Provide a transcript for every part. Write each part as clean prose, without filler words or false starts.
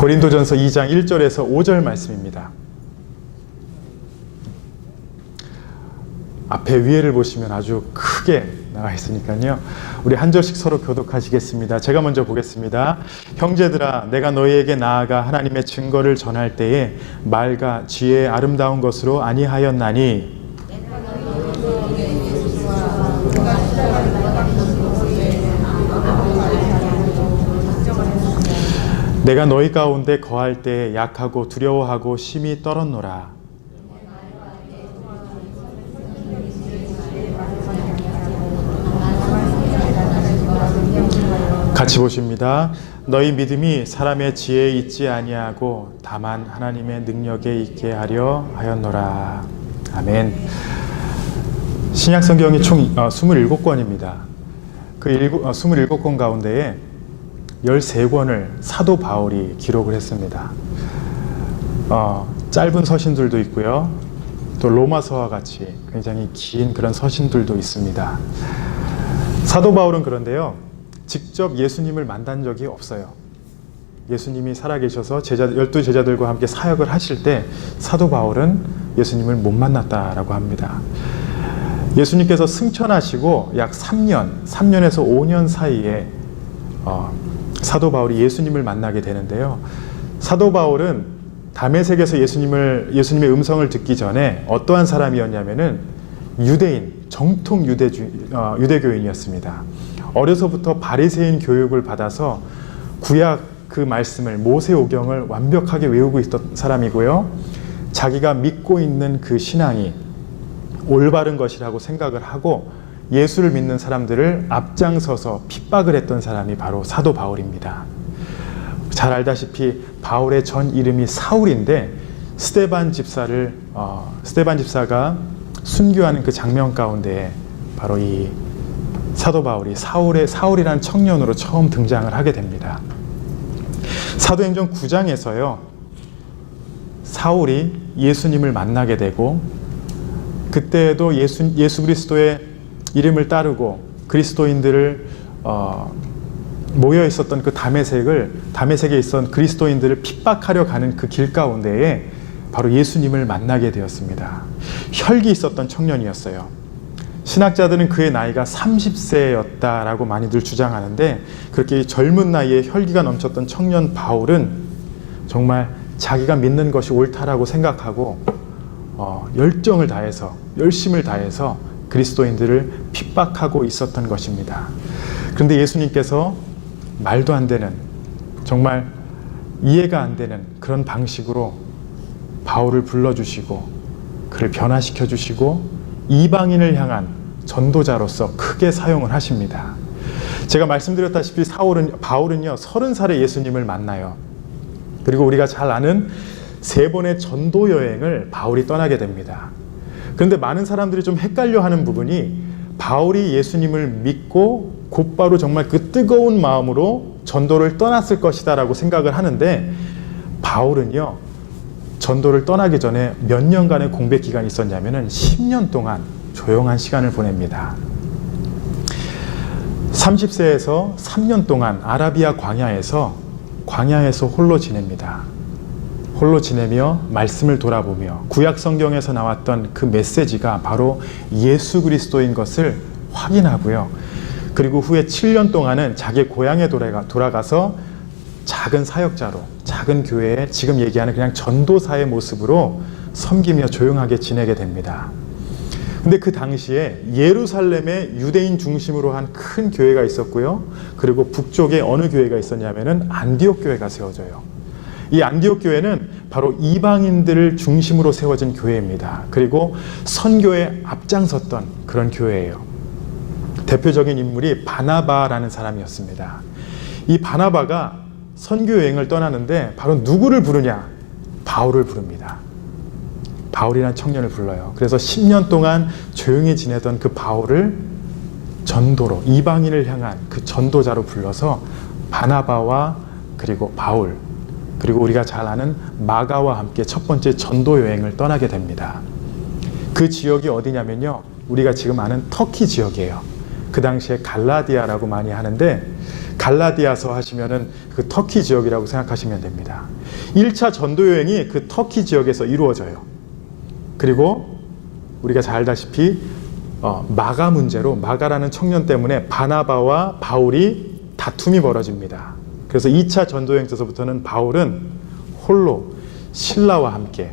고린도전서 2장 1절에서 5절 말씀입니다. 앞에 위에를 보시면 아주 크게 나와 있으니까요. 우리 한 절씩 서로 교독하시겠습니다. 제가 먼저 보겠습니다. 형제들아, 내가 너희에게 나아가 하나님의 증거를 전할 때에 말과 지혜의 아름다운 것으로 아니하였나니 내가 너희 가운데 거할 때에 약하고 두려워하고 심히 떨었노라. 같이 보십니다. 너희 믿음이 사람의 지혜에 있지 아니하고 다만 하나님의 능력에 있게 하려 하였노라. 아멘. 신약 성경이 총 27권입니다. 그 27권 가운데에 13권을 사도 바울이 기록을 했습니다. 짧은 서신들도 있고요. 또 로마서와 같이 굉장히 긴 그런 서신들도 있습니다. 사도 바울은 그런데요, 직접 예수님을 만난 적이 없어요. 예수님이 살아계셔서 12제자들과 함께 사역을 하실 때 사도 바울은 예수님을 못 만났다라고 합니다. 예수님께서 승천하시고 약 3년에서 5년 사이에 사도 바울이 예수님을 만나게 되는데요. 사도 바울은 다메섹에서 예수님의 음성을 듣기 전에 어떠한 사람이었냐면은 유대인, 정통 유대교인이었습니다. 어려서부터 바리새인 교육을 받아서 구약 그 말씀을, 모세오경을 완벽하게 외우고 있던 사람이고요. 자기가 믿고 있는 그 신앙이 올바른 것이라고 생각을 하고 예수를 믿는 사람들을 앞장서서 핍박을 했던 사람이 바로 사도 바울입니다. 잘 알다시피 바울의 전 이름이 사울인데 스데반 집사가 순교하는 그 장면 가운데 바로 이 사도 바울이 사울이라는 청년으로 처음 등장을 하게 됩니다. 사도행전 9장에서요, 사울이 예수님을 만나게 되고 그때에도 예수 그리스도의 이름을 따르고 그리스도인들을 모여 있었던 그 다메섹에 있었던 그리스도인들을 핍박하려 가는 그 길 가운데에 바로 예수님을 만나게 되었습니다. 혈기 있었던 청년이었어요. 신학자들은 그의 나이가 30세였다라고 많이들 주장하는데, 그렇게 젊은 나이에 혈기가 넘쳤던 청년 바울은 정말 자기가 믿는 것이 옳다라고 생각하고 열정을 다해서, 열심을 다해서 그리스도인들을 핍박하고 있었던 것입니다. 그런데 예수님께서 말도 안 되는, 정말 이해가 안 되는 그런 방식으로 바울을 불러주시고 그를 변화시켜 주시고 이방인을 향한 전도자로서 크게 사용을 하십니다. 제가 말씀드렸다시피 바울은요 30살에 예수님을 만나요. 그리고 우리가 잘 아는 3번의 전도 여행을 바울이 떠나게 됩니다. 그런데 많은 사람들이 좀 헷갈려하는 부분이, 바울이 예수님을 믿고 곧바로 정말 그 뜨거운 마음으로 전도를 떠났을 것이다 라고 생각을 하는데, 바울은요 전도를 떠나기 전에 몇 년간의 공백 기간이 있었냐면은 10년 동안 조용한 시간을 보냅니다. 30세에서 3년 동안 아라비아 광야에서 홀로 지냅니다. 홀로 지내며 말씀을 돌아보며 구약 성경에서 나왔던 그 메시지가 바로 예수 그리스도인 것을 확인하고요. 그리고 후에 7년 동안은 자기 고향에 돌아가서 작은 사역자로, 작은 교회에 지금 얘기하는 그냥 전도사의 모습으로 섬기며 조용하게 지내게 됩니다. 근데 그 당시에 예루살렘에 유대인 중심으로 한 큰 교회가 있었고요. 그리고 북쪽에 어느 교회가 있었냐면은 안디옥 교회가 세워져요. 이 안디옥 교회는 바로 이방인들을 중심으로 세워진 교회입니다. 그리고 선교에 앞장섰던 그런 교회예요. 대표적인 인물이 바나바라는 사람이었습니다. 이 바나바가 선교 여행을 떠나는데 바로 누구를 부르냐? 바울을 부릅니다. 바울이라는 청년을 불러요. 그래서 10년 동안 조용히 지내던 그 바울을 전도로, 이방인을 향한 그 전도자로 불러서 바나바와 그리고 바울, 그리고 우리가 잘 아는 마가와 함께 첫 번째 전도 여행을 떠나게 됩니다. 그 지역이 어디냐면요, 우리가 지금 아는 터키 지역이에요. 그 당시에 갈라디아라고 많이 하는데, 갈라디아서 하시면은 그 터키 지역이라고 생각하시면 됩니다. 1차 전도 여행이 그 터키 지역에서 이루어져요. 그리고 우리가 잘 알다시피 마가 문제로, 마가라는 청년 때문에 바나바와 바울이 다툼이 벌어집니다. 그래서 2차 전도 여행 때서부터는 바울은 홀로 실라와 함께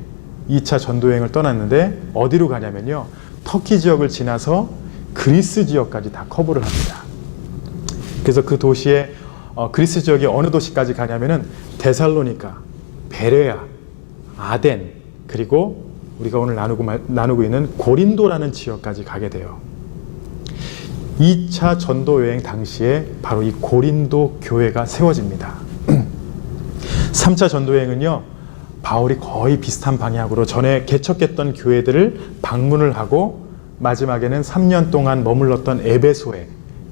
2차 전도 여행을 떠났는데 어디로 가냐면요, 터키 지역을 지나서 그리스 지역까지 다 커버를 합니다. 그래서 그 도시에 그리스 지역이 어느 도시까지 가냐면은 데살로니가, 베레아, 아덴, 그리고 우리가 오늘 나누고 있는 고린도라는 지역까지 가게 돼요. 2차 전도 여행 당시에 바로 이 고린도 교회가 세워집니다. 3차 전도 여행은요, 바울이 거의 비슷한 방향으로 전에 개척했던 교회들을 방문을 하고 마지막에는 3년 동안 머물렀던 에베소에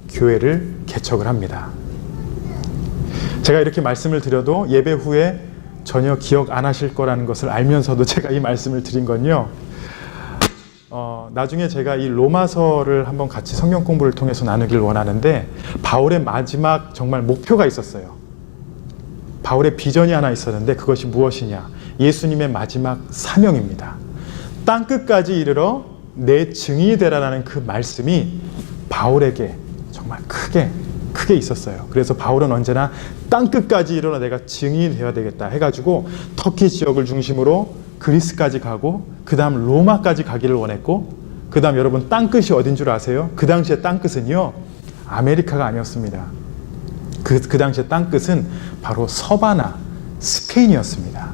교회를 개척을 합니다. 제가 이렇게 말씀을 드려도 예배 후에 전혀 기억 안 하실 거라는 것을 알면서도 제가 이 말씀을 드린 건요, 나중에 제가 이 로마서를 한번 같이 성경 공부를 통해서 나누길 원하는데, 바울의 마지막 정말 목표가 있었어요. 바울의 비전이 하나 있었는데 그것이 무엇이냐? 예수님의 마지막 사명입니다. 땅끝까지 이르러 내 증인이 되라라는 그 말씀이 바울에게 정말 크게 있었어요. 그래서 바울은 언제나 땅끝까지 이르러 내가 증인이 되어야 되겠다 해가지고 터키 지역을 중심으로 그리스까지 가고 그 다음 로마까지 가기를 원했고, 그 다음 여러분 땅끝이 어딘 줄 아세요? 그 당시에 땅끝은요, 아메리카가 아니었습니다. 그 당시에 땅끝은 바로 서바나, 스페인이었습니다.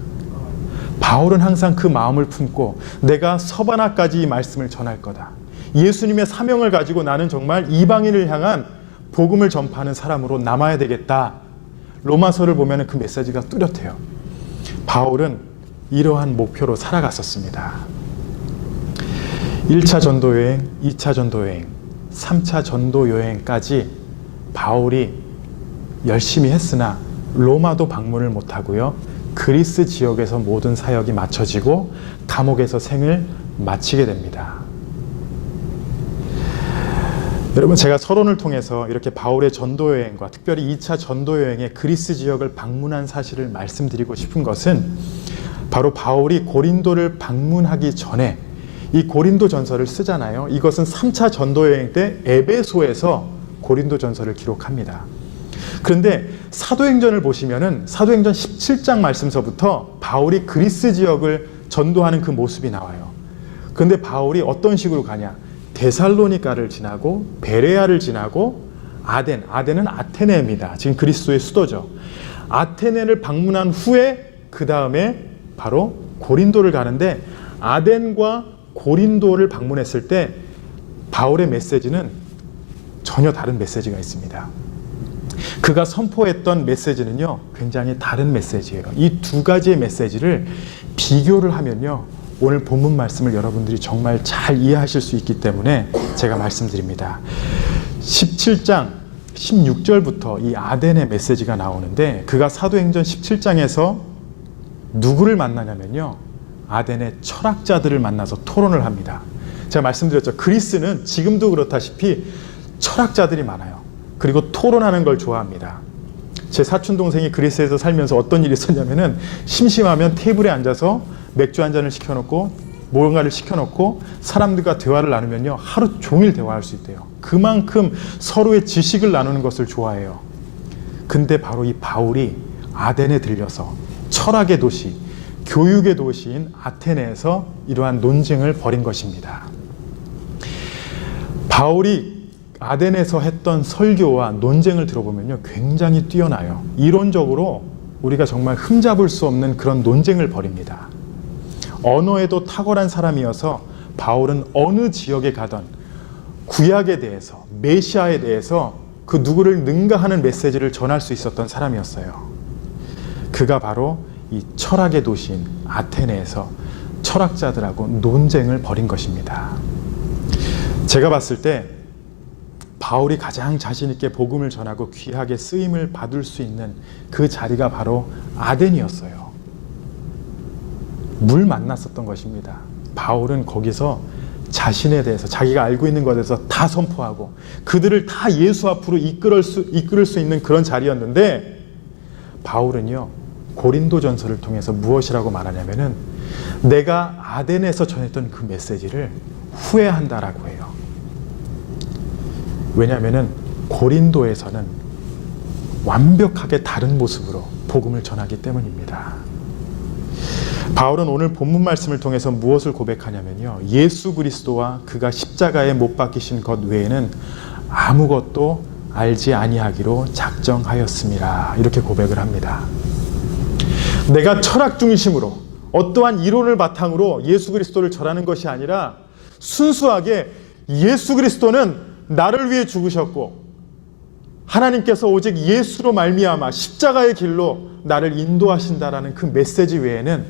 바울은 항상 그 마음을 품고 내가 서바나까지 이 말씀을 전할 거다. 예수님의 사명을 가지고 나는 정말 이방인을 향한 복음을 전파하는 사람으로 남아야 되겠다. 로마서를 보면 그 메시지가 뚜렷해요. 바울은 이러한 목표로 살아갔었습니다. 1차 전도 여행, 2차 전도 여행, 3차 전도 여행까지 바울이 열심히 했으나 로마도 방문을 못하고요, 그리스 지역에서 모든 사역이 마쳐지고 감옥에서 생을 마치게 됩니다. 여러분, 제가 서론을 통해서 이렇게 바울의 전도 여행과 특별히 2차 전도 여행의 그리스 지역을 방문한 사실을 말씀드리고 싶은 것은, 바로 바울이 고린도를 방문하기 전에 이 고린도 전서를 쓰잖아요. 이것은 3차 전도 여행 때 에베소에서 고린도 전서를 기록합니다. 그런데 사도행전을 보시면은 사도행전 17장 말씀서부터 바울이 그리스 지역을 전도하는 그 모습이 나와요. 그런데 바울이 어떤 식으로 가냐? 데살로니가를 지나고 베레아를 지나고 아덴은 아테네입니다. 지금 그리스도의 수도죠. 아테네를 방문한 후에 그 다음에 바로 고린도를 가는데, 아덴과 고린도를 방문했을 때 바울의 메시지는 전혀 다른 메시지가 있습니다. 그가 선포했던 메시지는요, 굉장히 다른 메시지예요. 이 두 가지의 메시지를 비교를 하면요, 오늘 본문 말씀을 여러분들이 정말 잘 이해하실 수 있기 때문에 제가 말씀드립니다. 17장 16절부터 이 아덴의 메시지가 나오는데, 그가 사도행전 17장에서 누구를 만나냐면요, 아덴의 철학자들을 만나서 토론을 합니다. 제가 말씀드렸죠. 그리스는 지금도 그렇다시피 철학자들이 많아요. 그리고 토론하는 걸 좋아합니다. 제 사촌 동생이 그리스에서 살면서 어떤 일이 있었냐면은, 심심하면 테이블에 앉아서 맥주 한 잔을 시켜놓고 뭔가를 시켜놓고 사람들과 대화를 나누면요, 하루 종일 대화할 수 있대요. 그만큼 서로의 지식을 나누는 것을 좋아해요. 근데 바로 이 바울이 아덴에 들려서 철학의 도시, 교육의 도시인 아테네에서 이러한 논쟁을 벌인 것입니다. 바울이 아덴에서 했던 설교와 논쟁을 들어보면요, 굉장히 뛰어나요. 이론적으로 우리가 정말 흠잡을 수 없는 그런 논쟁을 벌입니다. 언어에도 탁월한 사람이어서 바울은 어느 지역에 가던 구약에 대해서, 메시아에 대해서 그 누구를 능가하는 메시지를 전할 수 있었던 사람이었어요. 그가 바로 이 철학의 도시인 아테네에서 철학자들하고 논쟁을 벌인 것입니다. 제가 봤을 때 바울이 가장 자신 있게 복음을 전하고 귀하게 쓰임을 받을 수 있는 그 자리가 바로 아덴이었어요. 물 만났었던 것입니다. 바울은 거기서 자신에 대해서, 자기가 알고 있는 것에 대해서 다 선포하고 그들을 다 예수 앞으로 이끌을 수 있는 그런 자리였는데, 바울은요 고린도전서를 통해서 무엇이라고 말하냐면은 내가 아덴에서 전했던 그 메시지를 후회한다라고 해요. 왜냐하면은 고린도에서는 완벽하게 다른 모습으로 복음을 전하기 때문입니다. 바울은 오늘 본문 말씀을 통해서 무엇을 고백하냐면요, 예수 그리스도와 그가 십자가에 못 박히신 것 외에는 아무것도 알지 아니하기로 작정하였음이라, 이렇게 고백을 합니다. 내가 철학 중심으로 어떠한 이론을 바탕으로 예수 그리스도를 전하는 것이 아니라 순수하게 예수 그리스도는 나를 위해 죽으셨고 하나님께서 오직 예수로 말미암아 십자가의 길로 나를 인도하신다라는 그 메시지 외에는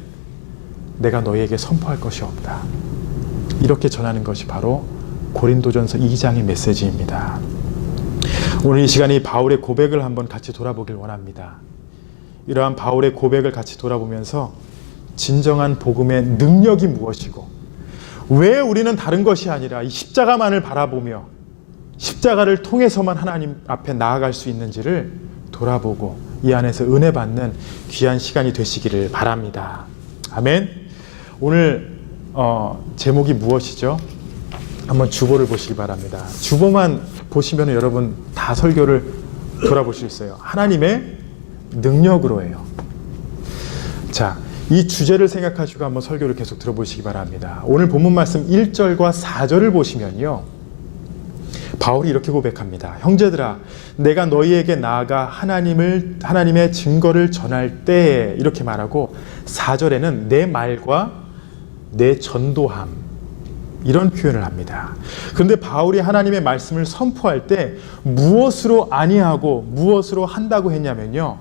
내가 너희에게 선포할 것이 없다, 이렇게 전하는 것이 바로 고린도전서 2장의 메시지입니다. 오늘 이 시간에 바울의 고백을 한번 같이 돌아보길 원합니다. 이러한 바울의 고백을 같이 돌아보면서 진정한 복음의 능력이 무엇이고 왜 우리는 다른 것이 아니라 이 십자가만을 바라보며 십자가를 통해서만 하나님 앞에 나아갈 수 있는지를 돌아보고 이 안에서 은혜 받는 귀한 시간이 되시기를 바랍니다. 아멘. 오늘 제목이 무엇이죠? 한번 주보를 보시기 바랍니다. 주보만 보시면 여러분 다 설교를 돌아볼 수 있어요. 하나님의 능력으로 해요. 자, 이 주제를 생각하시고 한번 설교를 계속 들어보시기 바랍니다. 오늘 본문 말씀 1절과 4절을 보시면요, 바울이 이렇게 고백합니다. 형제들아, 내가 너희에게 나아가 하나님의 증거를 전할 때, 이렇게 말하고 4절에는 내 말과 내 전도함, 이런 표현을 합니다. 그런데 바울이 하나님의 말씀을 선포할 때 무엇으로 아니하고 무엇으로 한다고 했냐면요,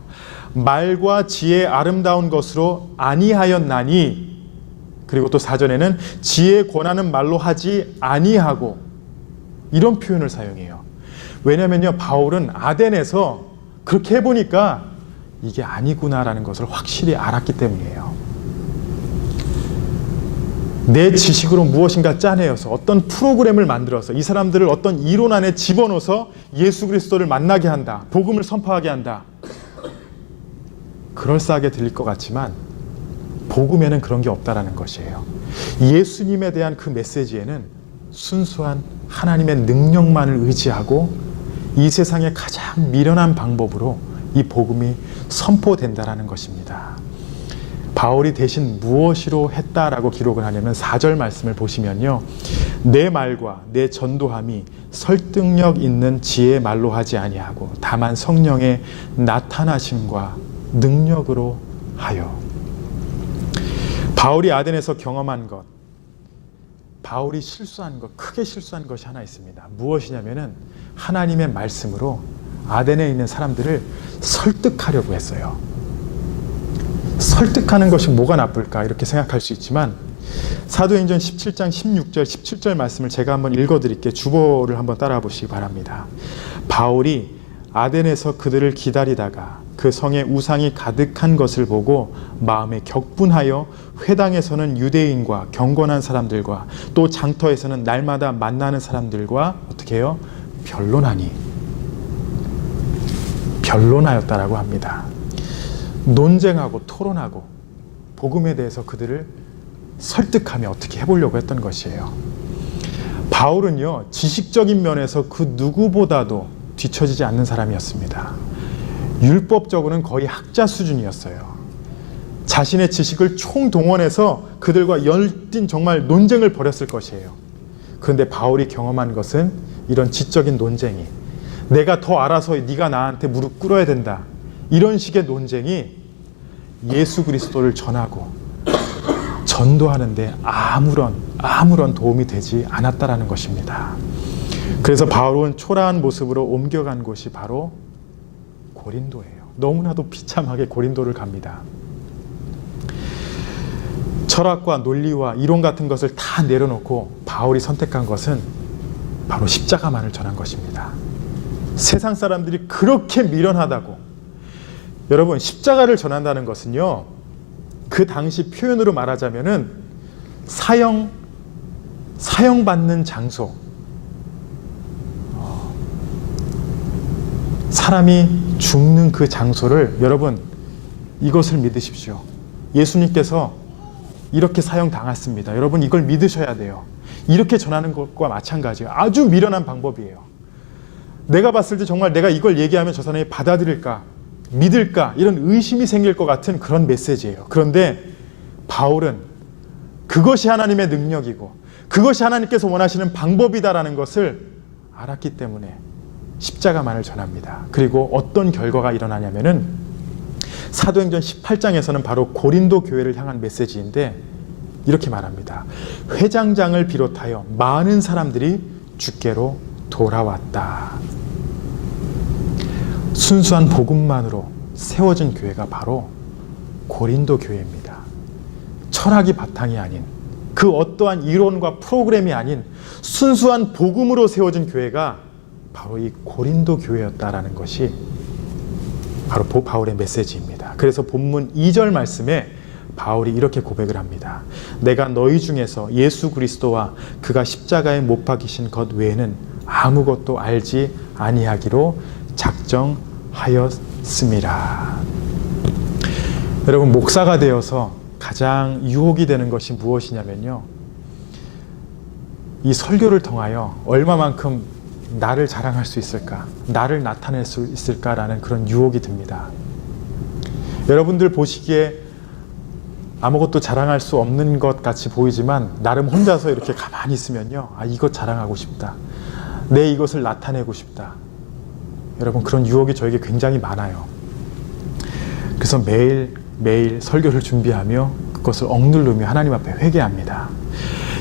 말과 지혜 아름다운 것으로 아니하였나니, 그리고 또 4절에는 지혜 권하는 말로 하지 아니하고, 이런 표현을 사용해요. 왜냐면요, 바울은 아덴에서 그렇게 해보니까 이게 아니구나라는 것을 확실히 알았기 때문이에요. 내 지식으로 무엇인가 짜내어서 어떤 프로그램을 만들어서 이 사람들을 어떤 이론 안에 집어넣어서 예수 그리스도를 만나게 한다, 복음을 선포하게 한다, 그럴싸하게 들릴 것 같지만 복음에는 그런 게 없다라는 것이에요. 예수님에 대한 그 메시지에는 순수한 하나님의 능력만을 의지하고 이 세상의 가장 미련한 방법으로 이 복음이 선포된다라는 것입니다. 바울이 대신 무엇으로 했다라고 기록을 하냐면 4절 말씀을 보시면요, 내 말과 내 전도함이 설득력 있는 지혜의 말로 하지 아니하고 다만 성령의 나타나심과 능력으로 하여. 바울이 아덴에서 경험한 것, 바울이 실수한 것, 크게 실수한 것이 하나 있습니다. 무엇이냐면은 하나님의 말씀으로 아덴에 있는 사람들을 설득하려고 했어요. 설득하는 것이 뭐가 나쁠까 이렇게 생각할 수 있지만 사도행전 17장 16절 17절 말씀을 제가 한번 읽어드릴게요. 주보를 한번 따라와 보시기 바랍니다. 바울이 아덴에서 그들을 기다리다가 그 성에 우상이 가득한 것을 보고 마음에 격분하여 회당에서는 유대인과 경건한 사람들과 또 장터에서는 날마다 만나는 사람들과 어떻게 해요? 변론하였다라고 합니다. 논쟁하고 토론하고 복음에 대해서 그들을 설득하며 어떻게 해보려고 했던 것이에요. 바울은요, 지식적인 면에서 그 누구보다도 뒤처지지 않는 사람이었습니다. 율법적으로는 거의 학자 수준이었어요. 자신의 지식을 총동원해서 그들과 열띤 정말 논쟁을 벌였을 것이에요. 그런데 바울이 경험한 것은 이런 지적인 논쟁이, 내가 더 알아서 네가 나한테 무릎 꿇어야 된다, 이런 식의 논쟁이 예수 그리스도를 전하고 전도하는데 아무런 도움이 되지 않았다라는 것입니다. 그래서 바울은 초라한 모습으로 옮겨간 곳이 바로 고린도예요. 너무나도 비참하게 고린도를 갑니다. 철학과 논리와 이론 같은 것을 다 내려놓고 바울이 선택한 것은 바로 십자가만을 전한 것입니다. 세상 사람들이 그렇게 미련하다고, 여러분, 십자가를 전한다는 것은요, 그 당시 표현으로 말하자면은 사형받는 장소, 사람이 죽는 그 장소를, 여러분 이것을 믿으십시오. 예수님께서 이렇게 사형당했습니다. 여러분 이걸 믿으셔야 돼요. 이렇게 전하는 것과 마찬가지예요. 아주 미련한 방법이에요. 내가 봤을 때 정말 내가 이걸 얘기하면 저 사람이 받아들일까, 믿을까, 이런 의심이 생길 것 같은 그런 메시지예요. 그런데 바울은 그것이 하나님의 능력이고 그것이 하나님께서 원하시는 방법이다라는 것을 알았기 때문에 십자가만을 전합니다. 그리고 어떤 결과가 일어나냐면은 사도행전 18장에서는 바로 고린도 교회를 향한 메시지인데 이렇게 말합니다. 회장장을 비롯하여 많은 사람들이 주께로 돌아왔다. 순수한 복음만으로 세워진 교회가 바로 고린도 교회입니다. 철학이 바탕이 아닌, 그 어떠한 이론과 프로그램이 아닌 순수한 복음으로 세워진 교회가 바로 이 고린도 교회였다라는 것이 바로 바울의 메시지입니다. 그래서 본문 2절 말씀에 바울이 이렇게 고백을 합니다. 내가 너희 중에서 예수 그리스도와 그가 십자가에 못 박히신 것 외에는 아무것도 알지 아니하기로 작정하였습니다. 여러분, 목사가 되어서 가장 유혹이 되는 것이 무엇이냐면요, 이 설교를 통하여 얼마만큼 나를 자랑할 수 있을까, 나를 나타낼 수 있을까라는 그런 유혹이 듭니다. 여러분들 보시기에 아무것도 자랑할 수 없는 것 같이 보이지만 나름 혼자서 이렇게 가만히 있으면요, 아, 이것 자랑하고 싶다, 내 이것을 나타내고 싶다. 여러분, 그런 유혹이 저에게 굉장히 많아요. 그래서 매일 설교를 준비하며 그것을 억누르며 하나님 앞에 회개합니다.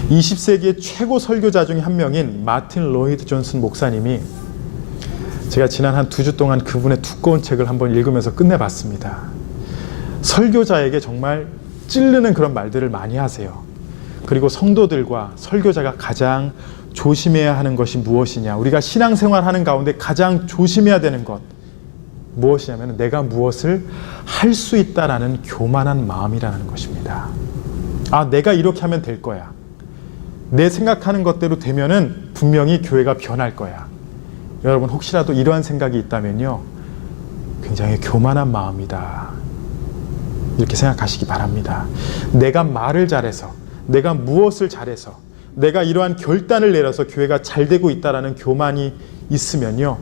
20세기의 최고 설교자 중에 한 명인 마틴 로이드 존슨 목사님이, 제가 지난 한 2주 동안 그분의 두꺼운 책을 한번 읽으면서 끝내봤습니다. 설교자에게 정말 찌르는 그런 말들을 많이 하세요. 그리고 성도들과 설교자가 가장 조심해야 하는 것이 무엇이냐, 우리가 신앙생활하는 가운데 가장 조심해야 되는 것 무엇이냐면 내가 무엇을 할 수 있다라는 교만한 마음이라는 것입니다. 아, 내가 이렇게 하면 될 거야, 내 생각하는 것대로 되면은 분명히 교회가 변할 거야. 여러분, 혹시라도 이러한 생각이 있다면요, 굉장히 교만한 마음이다, 이렇게 생각하시기 바랍니다. 내가 말을 잘해서, 내가 무엇을 잘해서, 내가 이러한 결단을 내려서 교회가 잘 되고 있다라는 교만이 있으면요,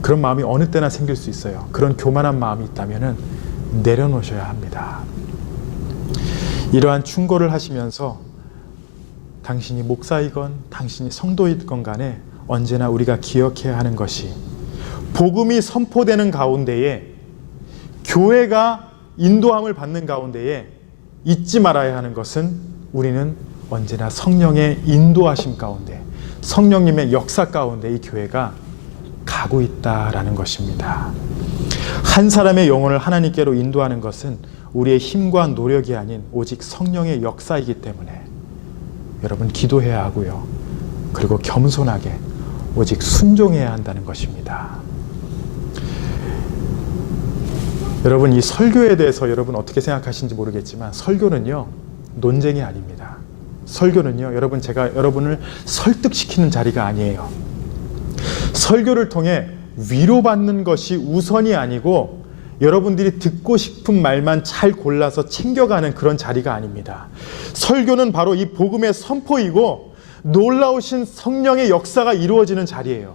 그런 마음이 어느 때나 생길 수 있어요. 그런 교만한 마음이 있다면은 내려놓으셔야 합니다. 이러한 충고를 하시면서 당신이 목사이건 당신이 성도이건 간에 언제나 우리가 기억해야 하는 것이, 복음이 선포되는 가운데에, 교회가 인도함을 받는 가운데에 잊지 말아야 하는 것은 우리는 언제나 성령의 인도하심 가운데, 성령님의 역사 가운데 이 교회가 가고 있다라는 것입니다. 한 사람의 영혼을 하나님께로 인도하는 것은 우리의 힘과 노력이 아닌 오직 성령의 역사이기 때문에 여러분, 기도해야 하고요, 그리고 겸손하게 오직 순종해야 한다는 것입니다. 여러분, 이 설교에 대해서 여러분 어떻게 생각하시는지 모르겠지만 설교는요, 논쟁이 아닙니다. 설교는요, 여러분, 제가 여러분을 설득시키는 자리가 아니에요. 설교를 통해 위로받는 것이 우선이 아니고 여러분들이 듣고 싶은 말만 잘 골라서 챙겨가는 그런 자리가 아닙니다. 설교는 바로 이 복음의 선포이고 놀라우신 성령의 역사가 이루어지는 자리예요.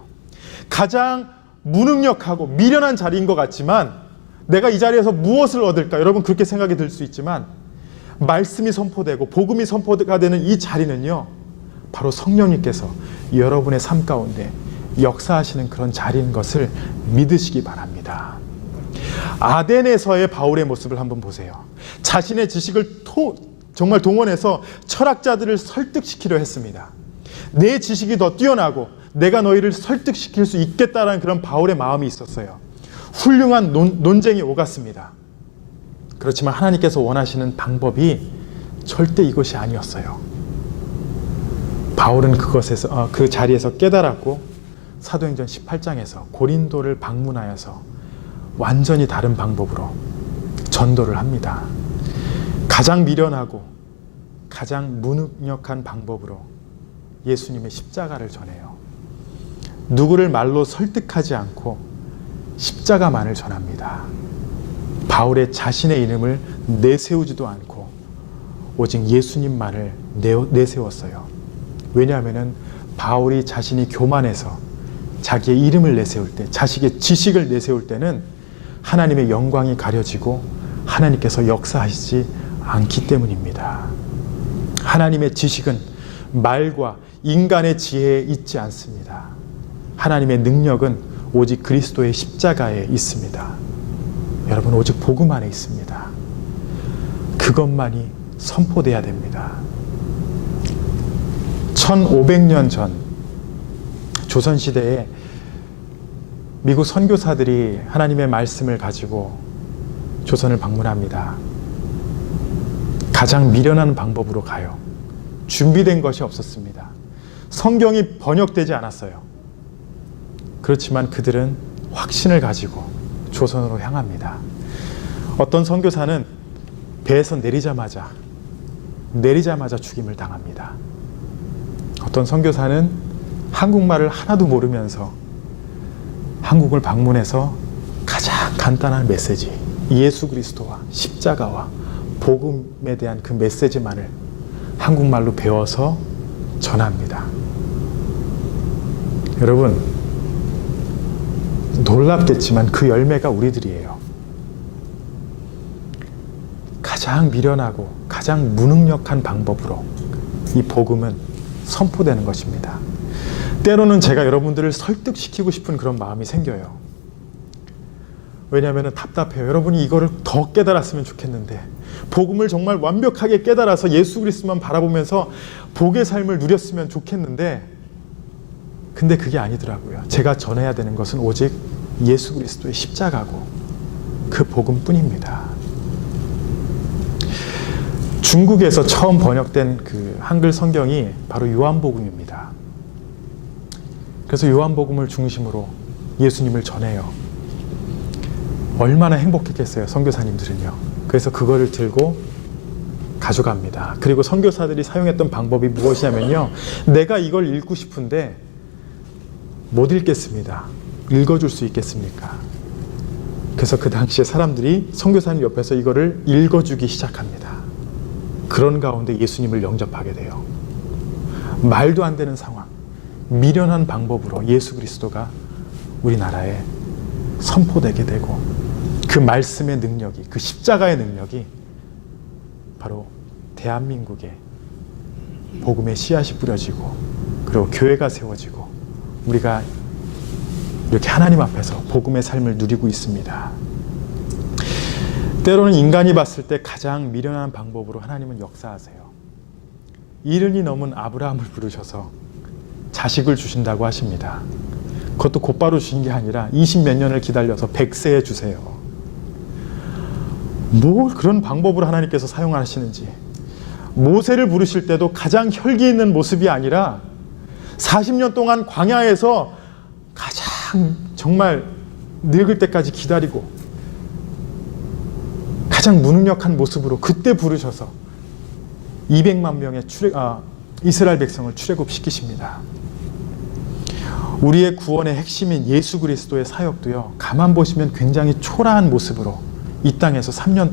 가장 무능력하고 미련한 자리인 것 같지만 내가 이 자리에서 무엇을 얻을까? 여러분, 그렇게 생각이 들 수 있지만 말씀이 선포되고 복음이 선포가 되는 이 자리는요, 바로 성령님께서 여러분의 삶 가운데 역사하시는 그런 자리인 것을 믿으시기 바랍니다. 아덴에서의 바울의 모습을 한번 보세요. 자신의 지식을 정말 동원해서 철학자들을 설득시키려 했습니다. 내 지식이 더 뛰어나고 내가 너희를 설득시킬 수 있겠다라는 그런 바울의 마음이 있었어요. 훌륭한 논쟁이 오갔습니다. 그렇지만 하나님께서 원하시는 방법이 절대 이것이 아니었어요. 바울은 그 자리에서 깨달았고 사도행전 18장에서 고린도를 방문하여서 완전히 다른 방법으로 전도를 합니다. 가장 미련하고 가장 무능력한 방법으로 예수님의 십자가를 전해요. 누구를 말로 설득하지 않고 십자가만을 전합니다. 바울의 자신의 이름을 내세우지도 않고 오직 예수님만을 내세웠어요. 왜냐하면 바울이 자신이 교만해서 자기의 이름을 내세울 때, 자식의 지식을 내세울 때는 하나님의 영광이 가려지고 하나님께서 역사하시지 않기 때문입니다. 하나님의 지식은 말과 인간의 지혜에 있지 않습니다. 하나님의 능력은 오직 그리스도의 십자가에 있습니다. 여러분, 오직 복음 안에 있습니다. 그것만이 선포돼야 됩니다. 1500년 전 조선시대에 미국 선교사들이 하나님의 말씀을 가지고 조선을 방문합니다. 가장 미련한 방법으로 가요. 준비된 것이 없었습니다. 성경이 번역되지 않았어요. 그렇지만 그들은 확신을 가지고 조선으로 향합니다. 어떤 선교사는 배에서 내리자마자 죽임을 당합니다. 어떤 선교사는 한국말을 하나도 모르면서 한국을 방문해서 가장 간단한 메시지, 예수 그리스도와 십자가와 복음에 대한 그 메시지만을 한국말로 배워서 전합니다. 여러분, 놀랍겠지만 그 열매가 우리들이에요. 가장 미련하고 가장 무능력한 방법으로 이 복음은 선포되는 것입니다. 때로는 제가 여러분들을 설득시키고 싶은 그런 마음이 생겨요. 왜냐하면 답답해요. 여러분이 이거를 더 깨달았으면 좋겠는데, 복음을 정말 완벽하게 깨달아서 예수 그리스도만 바라보면서 복의 삶을 누렸으면 좋겠는데, 근데 그게 아니더라고요. 제가 전해야 되는 것은 오직 예수 그리스도의 십자가고 그 복음뿐입니다. 중국에서 처음 번역된 그 한글 성경이 바로 요한복음입니다. 그래서 요한복음을 중심으로 예수님을 전해요. 얼마나 행복했겠어요, 선교사님들은요. 그래서 그거를 들고 가져갑니다. 그리고 선교사들이 사용했던 방법이 무엇이냐면요, 내가 이걸 읽고 싶은데 못 읽겠습니다. 읽어줄 수 있겠습니까? 그래서 그 당시에 사람들이 선교사님 옆에서 이거를 읽어주기 시작합니다. 그런 가운데 예수님을 영접하게 돼요. 말도 안 되는 상황, 미련한 방법으로 예수 그리스도가 우리나라에 선포되게 되고, 그 말씀의 능력이, 그 십자가의 능력이 바로 대한민국에 복음의 씨앗이 뿌려지고, 그리고 교회가 세워지고, 우리가 이렇게 하나님 앞에서 복음의 삶을 누리고 있습니다. 때로는 인간이 봤을 때 가장 미련한 방법으로 하나님은 역사하세요. 70이 넘은 아브라함을 부르셔서 자식을 주신다고 하십니다. 그것도 곧바로 주신 게 아니라 20몇 년을 기다려서 100세에 주세요. 뭘 그런 방법으로 하나님께서 사용하시는지. 모세를 부르실 때도 가장 혈기 있는 모습이 아니라 40년 동안 광야에서 가장 정말 늙을 때까지 기다리고 가장 무능력한 모습으로 그때 부르셔서 200만 명의 이스라엘 백성을 출애굽시키십니다. 우리의 구원의 핵심인 예수 그리스도의 사역도요, 가만 보시면 굉장히 초라한 모습으로 이 땅에서 3년 동안